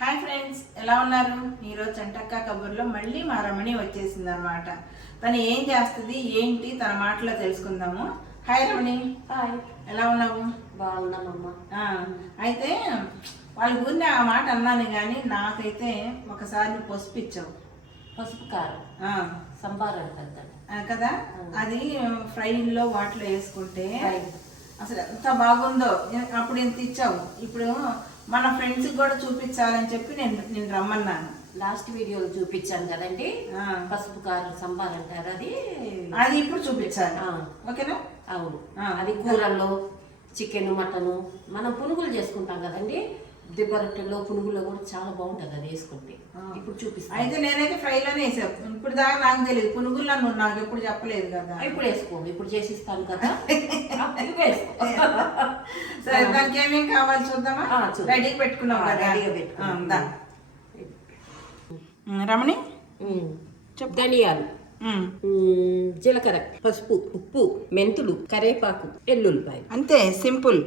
Hi friends, ఎలా ఉన్నారు? ఈరోజు చంటక్క కబుర్లో మళ్ళీ మా రమణి వచ్చేసింది అనమాట. తను ఏం చేస్తుంది ఏంటి తన మాటలో తెలుసుకుందాము. హాయ్ రమణి. హాయ్, ఎలా ఉన్నావు? బాగున్నామమ్మా. అయితే వాళ్ళ గురించి ఆ మాట అన్నాను కానీ నాకైతే ఒకసారి పసుపు ఇచ్చావు. పసుపు కారం సంబార్ అంటారు కదా, అది ఫ్రైలో వాటిలో వేసుకుంటే అసలు ఎంత బాగుందో. అప్పుడు ఎంత ఇచ్చావు. ఇప్పుడు మన ఫ్రెండ్స్కి కూడా చూపించాలని చెప్పి నేను రమ్మన్నాను. లాస్ట్ వీడియోలో చూపించాను కదండి, పసుపు కారం సంబార్ అంటారు. అది ఇప్పుడు చూపించాలి. ఓకేనా? అవును, అది కూరల్లో చికెన్ మటన్ మనం పునుగులు చేసుకుంటాం కదండి, దిబ్బరొట్టెల్లో పునుగుల్లో కూడా చాలా బాగుంటుంది అది వేసుకుంటే. ఇప్పుడు చూపిస్తాను. అయితే నేనైతే ఫ్రైలోనే వేసాను. ఇప్పుడు దాకా నాకు తెలియదు పునుగుల్లో నువ్వు నాకు ఎప్పుడు చెప్పలేదు కదా. ఇప్పుడు వేసుకోండి, ఇప్పుడు చేసిస్తాను కదా. సరే, దానికి ఏమేమి కావాలి చూద్దామా? రెడీగా పెట్టుకున్నాం కదా. రెడీగా పెట్టుకుందాం. రమణి ధనియాలు, జీలకర్ర, పసుపు, ఉప్పు, మెంతులు, కరివేపాకు, ఎల్లుల్లిపాయలు. అంతే, సింపుల్.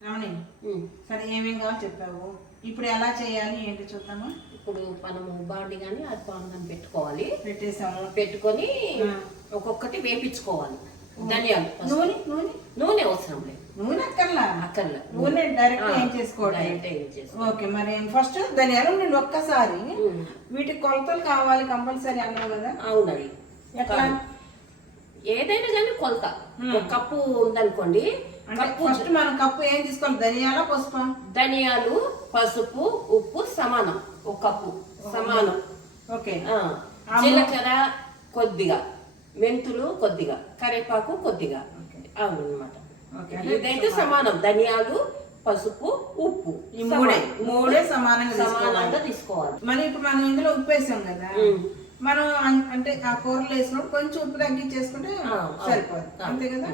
రమణి, సరే ఏమేం కావాలి చెప్పావు. ఇప్పుడు ఎలా చేయాలి ఏంటి చూద్దామా. ఇప్పుడు మనము బాండి కానీ అది బాండి పెట్టుకోవాలి. పెట్టేసాము. పెట్టుకొని ఒక్కొక్కటి వేపించుకోవాలి. ధనియాలు, నూనె నూనె నూనె అవసరం లేదు. నూనె అక్కర్లా. అక్కర్లే, నూనె డైరెక్ట్ ఏం చేసుకోవడం. ఓకే, మరి ఫస్ట్ ధనియాలు నేను ఒక్కసారి వీటికి కొలతలు కావాలి కంపల్సరీ అన్నావు కదా. అవునండి. ఎట్లా? ఏదైనా కానీ కొలత. ఒక కప్పు ఉందనుకోండి, ఫస్ట్ మనం కప్పు ఏం తీసుకోవాలి? ధనియాల పసుపు? ధనియాలు, పసుపు, ఉప్పు సమానం. ఒక కప్పు సమానం. ఓకే. జీలకర్ర కొద్దిగా, మెంతులు కొద్దిగా, కరివేపాకు కొద్దిగా. అవును అనమాట. ఇదైతే సమానం. ధనియాలు, పసుపు, ఉప్పు ఈ మూడే సమానంగా తీసుకోవాలి. మరి ఇప్పుడు మనం ఇందులో ఉప్పు వేసాం కదా, మనం అంటే ఆ కూరలు వేసినప్పుడు కొంచెం ఉప్పు తగ్గించేసుకుంటే సరిపోదు, అంతే కదా.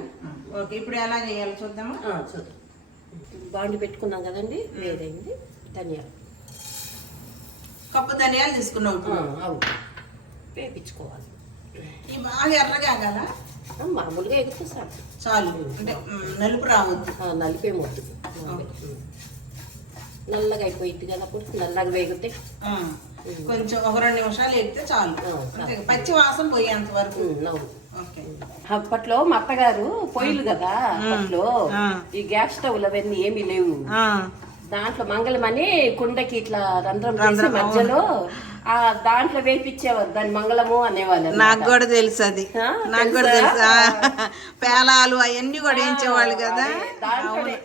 ఓకే, ఇప్పుడు ఎలా చేయాలి చూద్దామా. చూద్దాం. బాండి పెట్టుకున్నాం కదండి, వేరైంది. ధనియాలు, కప్పు ధనియాలు తీసుకున్నాం. అవును, వేపించుకోవాలి. ఈ బాగా ఎర్రగా కదా, మామూలుగా ఎగుతూ చాలు. అంటే నలుపు రావద్దు. నలిపేమొద్దు, నల్లగా అయిపోయింది కదా. అప్పుడు నల్లగా వేగితే కొంచెం ఒక 2 నిమిషాలు ఎగితే చాలు. పచ్చి వాసన పోయేంత వరకు. అప్పట్లో మా అత్తగారు పొయ్యిలు కదా, అప్పట్లో ఈ గ్యాస్ స్టవ్లు అవన్నీ ఏమీ లేవు. దాంట్లో మంగళమని కుండకి ఇట్లా రంధ్రం చేసి మధ్యలో దాంట్లో వేపించేవారు. దాని మంగళము అనేవాళ్ళు. నాకు కూడా తెలుసు అది. నాకు కూడా తెలుసు. పేలాలు అవన్నీ కూడా వేయించేవాళ్ళు కదా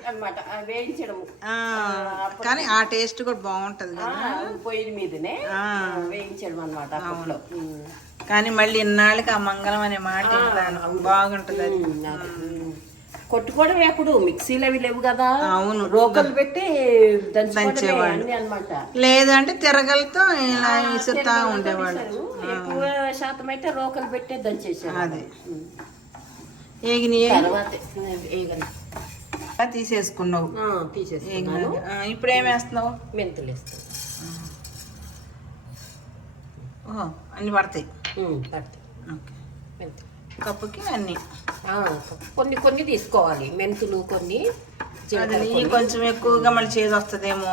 అనమాట, వేయించడము. కానీ ఆ టేస్ట్ కూడా బాగుంటది కదా, పొయ్యి మీదనే వేయించడం అనమాట అప్పట్లో. కానీ మళ్ళీ ఇన్నాళ్ళకి ఆ మంగళం అనే మాట బాగుంటది అది. కొట్టుకోవడమే, అప్పుడు మిక్సీలు అవి లేవు కదా. అవును, రోకలు పెట్టి దంచేవాళ్ళు అనమాట. లేదంటే తిరగలతో ఇలా ఇసురుతా ఉండేవాళ్ళు. ఎక్కువ శాతం అయితే రోకలు పెట్టే దంచేసారు. అదే తీసేసుకున్నావు. తీసేసుకున్నాను. ఇప్పుడు ఏం వేస్తున్నావు? మెంతులు వేస్తావు. అన్ని పడతాయి. పడతాయి. ఓకే, మెంతులు కప్పుకి అన్ని కొన్ని కొన్ని తీసుకోవాలి. మెంతులు కొన్ని, కొంచెం ఎక్కువగా మళ్ళీ చేదు వస్తుందేమో.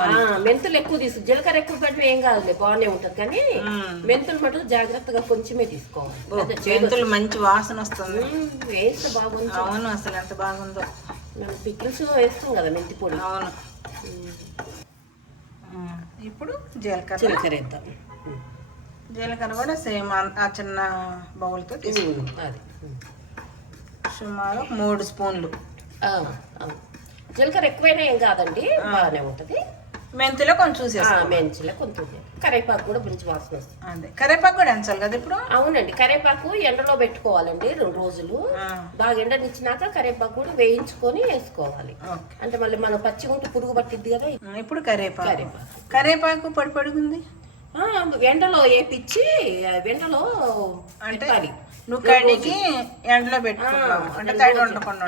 మెంతులు ఎక్కువ తీసు, జీలకర్ర ఎక్కువ పెట్టడం ఏం కాదులే, బాగానే ఉంటది. కానీ మెంతులు మటుకు జాగ్రత్తగా కొంచెమే తీసుకోవాలి. మెంతులు మంచి వాసన వస్తుంది, వేస్తే బాగుంది. అవును, అసలు ఎంత బాగుందో. మనం పికిల్స్ వేస్తాం కదా మెంతి పొడి. అవును. ఇప్పుడు జీలకర్ర వేద్దాం. జీలకర్ర కూడా సేమ్ ఆ చిన్న బౌల్తో తీసుకుంటాం. అది సుమారు 3 స్పూన్లు. జీలకర్ర ఎక్కువైనా ఏం కాదండి, బాగానే ఉంటుంది. మెంతులో కొంచెం చూసేస్తాం. మెంతులో కొంచెం, కరివేపాకు కూడా మంచి వాసన వస్తుంది. అదే, కరివేపాకు కూడా ఎంచాలి కదా ఇప్పుడు. అవునండి, కరివేపాకు ఎండలో పెట్టుకోవాలండి 2 రోజులు. బాగా ఎండనిచ్చినాక కరివేపాకు కూడా వేయించుకొని వేసుకోవాలి. అంటే మళ్ళీ మనం పచ్చి ఉంటే పురుగు పట్టిద్ది కదా. ఇప్పుడు కరివేపాకు పొడి పొడిగుంది. ఎండలో వేపించి ఎండలో అంటే నువ్వు కడిగి ఎండలో పెట్టుకున్నావు అంటే తడి ఉండకుండా.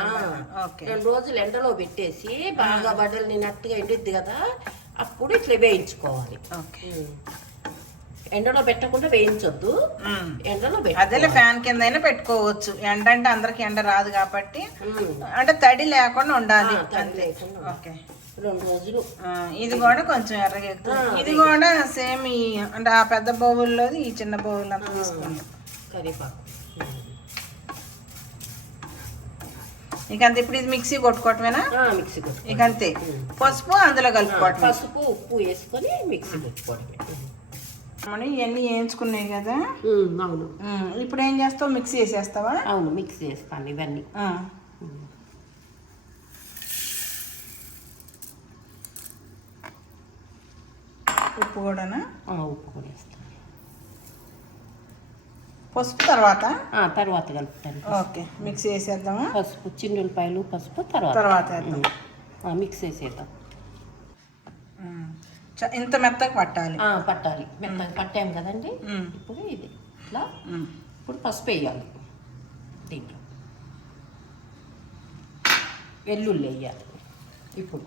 2 రోజులు ఎండలో పెట్టేసి బాగా బట్టలు నిన్నట్టుగా ఎండిద్ది కదా, అప్పుడు ఇట్లా వేయించుకోవాలి. ఎండలో పెట్టకుండా వేయించొద్దు, ఎండలో అదే ఫ్యాన్ కింద అయినా పెట్టుకోవచ్చు. ఎండ అంటే అందరికి ఎండ రాదు కాబట్టి, అంటే తడి లేకుండా ఉండాలి. ఓకే, 2 రోజులు. ఇది కూడా కొంచెం ఎర్రగెక్కుతుంది. ఇది కూడా సేమ్ అంటే ఆ పెద్ద బౌల్లోది ఈ చిన్న బౌల్ అంతా తీసుకోండి. కరివేపాకు ఇక అంతే. ఇప్పుడు ఇది మిక్సీ కొట్టుకోవటమేనా? మిక్సీ కొట్టు. ఇక అంతే. పసుపు అందులో కలుపుకోవటం. పసుపు ఉప్పు వేసుకొని మిక్సీ కొట్టుకోవడమే. మనం ఇవన్నీ వేయించుకున్నాయి కదా. అవును. ఇప్పుడు ఏం చేస్తావు? మిక్సీ వేసేస్తావా? అవును, మిక్సీ చేస్తాను ఇవన్నీ. ఉప్పు కూడానా? ఉప్పు కూడా వేస్తాను. పసుపు తర్వాత తర్వాత కలుపుతాను. ఓకే, మిక్సీ వేసేద్దామా? పసుపు, చిన్నులపాయలు, పసుపు తర్వాత వేద్దాం. మిక్స్ వేసేద్దాం. ఇంత మెత్తగా పట్టాలి. పట్టాలి. మెత్తగా పట్టాము కదండి. ఇప్పుడు ఇది ఇట్లా. ఇప్పుడు పసుపు వేయాలి దీంట్లో. వెల్లుల్లి వేయాలి. ఇప్పుడు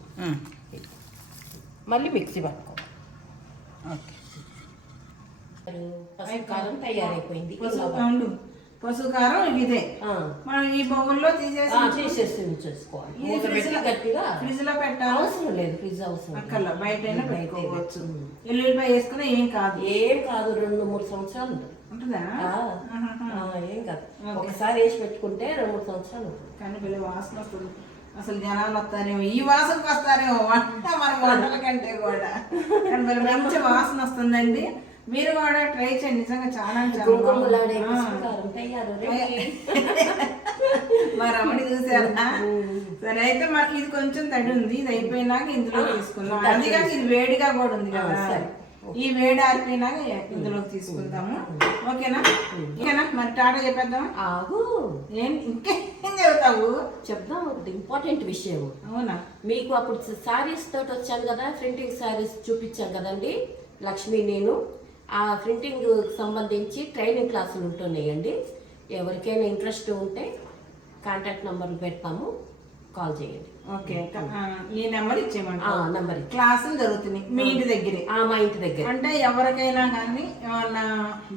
మళ్ళీ మిక్సీ పట్టుకోవాలి. ఓకే, పసుపు కారం తయారైపోయింది. పసుపు కారం ఇదే మనం ఈ బౌల్లో తీసేసి ఉంచేసుకోవాలి. గట్టిగా ఫ్రిడ్జ్ లో పెట్టాలి. అవసరం లేదు, ఫ్రిడ్జ్ అవసరం అక్కడ బయట పెట్టుకోవచ్చు. ఎల్లుల్లిపాయ వేసుకుని ఏం కాదు. 2-3 సంవత్సరాలు ఉంటుందా? ఏం కాదు. ఒకసారి వేసి పెట్టుకుంటే 2-3 సంవత్సరాలు ఉంటుంది. కానీ వీళ్ళ వాసన వస్తుంది. అసలు జనాలు వస్తారేమో, ఈ వాసనకు వస్తారేమో వంట మన వంటల కంటే కూడా. కానీ వీళ్ళ మంచి వాసన వస్తుందండి. మీరు కూడా ట్రై చేయండి. నిజంగా చాలా మా రమణి చూసారా? సరే, అయితే మాకు ఇది కొంచెం తడి ఉంది. ఇది అయిపోయినాక ఇందులో తీసుకుందాం. అందుకని ఇది వేడిగా కూడా ఉంది కదా. ఈ వేడి ఆరిపోయినాక ఇందులోకి తీసుకుందాము. ఓకేనా? ఓకేనా? మరి టాటా చెప్పేద్దాం. ఇంకేం చెబుతావు? చెప్దాం. ఒకటి ఇంపార్టెంట్ విషయం. అవునా? మీకు అప్పుడు శారీస్ తోటి వచ్చాను కదా, ప్రింటింగ్ శారీస్ చూపించాను కదండి లక్ష్మి. నేను ఆ ప్రింటింగ్ సంబంధించి ట్రైనింగ్ క్లాసులు ఉంటున్నాయండి. ఎవరికైనా ఇంట్రెస్ట్ ఉంటే కాంటాక్ట్ నెంబర్లు పెడతాము, కాల్ చేయండి. ఓకే, ఈ నెంబర్ ఇచ్చేయమండి. నెంబర్ క్లాసులు జరుగుతున్నాయి మీ ఇంటి దగ్గరే? మా ఇంటి దగ్గర. అంటే ఎవరికైనా కానీ ఏమన్నా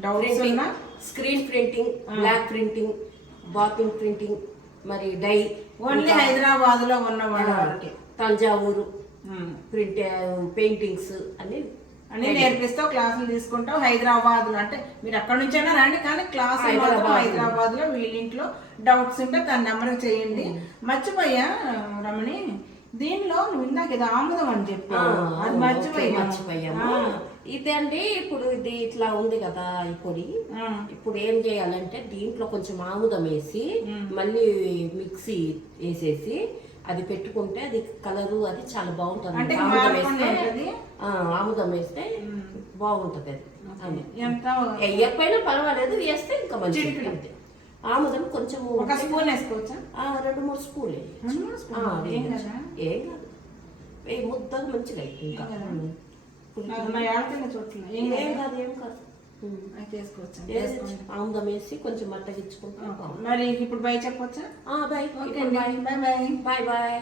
డౌట్స్ ఉన్నా screen printing, block printing, bathing printing, మరి డై ఓన్లీ హైదరాబాద్ లో ఉన్న వాళ్ళకి, తంజావూరు ప్రింట్ పెయింటింగ్స్ అన్ని నేర్పిస్తావు, క్లాసులు తీసుకుంటావు. హైదరాబాద్ లో అంటే మీరు అక్కడ నుంచైనా రండి, కానీ క్లాస్ హైదరాబాద్ లో వీళ్ళింట్లో డౌట్స్ ఉంటే తన నెంబర్ చేయండి. మర్చిపోయా రమణి, దీనిలో నువ్వు ఇందాక ఇది ఆముదం అని చెప్పి అది మర్చిపోయాము. ఇదండి ఇప్పుడు ఇది ఇట్లా ఉంది కదా ఈ పొడి. ఇప్పుడు ఏం చేయాలంటే దీంట్లో కొంచెం ఆముదం వేసి మళ్ళీ మిక్సీ వేసేసి అది పెట్టుకుంటే అది కలరు అది చాలా బాగుంటుంది. ఆముదం వేస్తే బాగుంటది. అది ఎప్పైనా పర్వాలేదు, వేస్తే ఇంకా మంచిది. ఆముదం కొంచెం ఒక స్పూన్ వేసుకోవచ్చా? 2-3 స్పూన్లు ఏం కాదు. ముద్దగా మంచిగా ఇంకా ఏం కాదు. ఆముదం వేసి కొంచెం మట్టగిచ్చుకుంటాం. మరి ఇప్పుడు బై చెప్పొచ్చా? Bye. Bye bye. Bye bye.